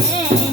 Yeah.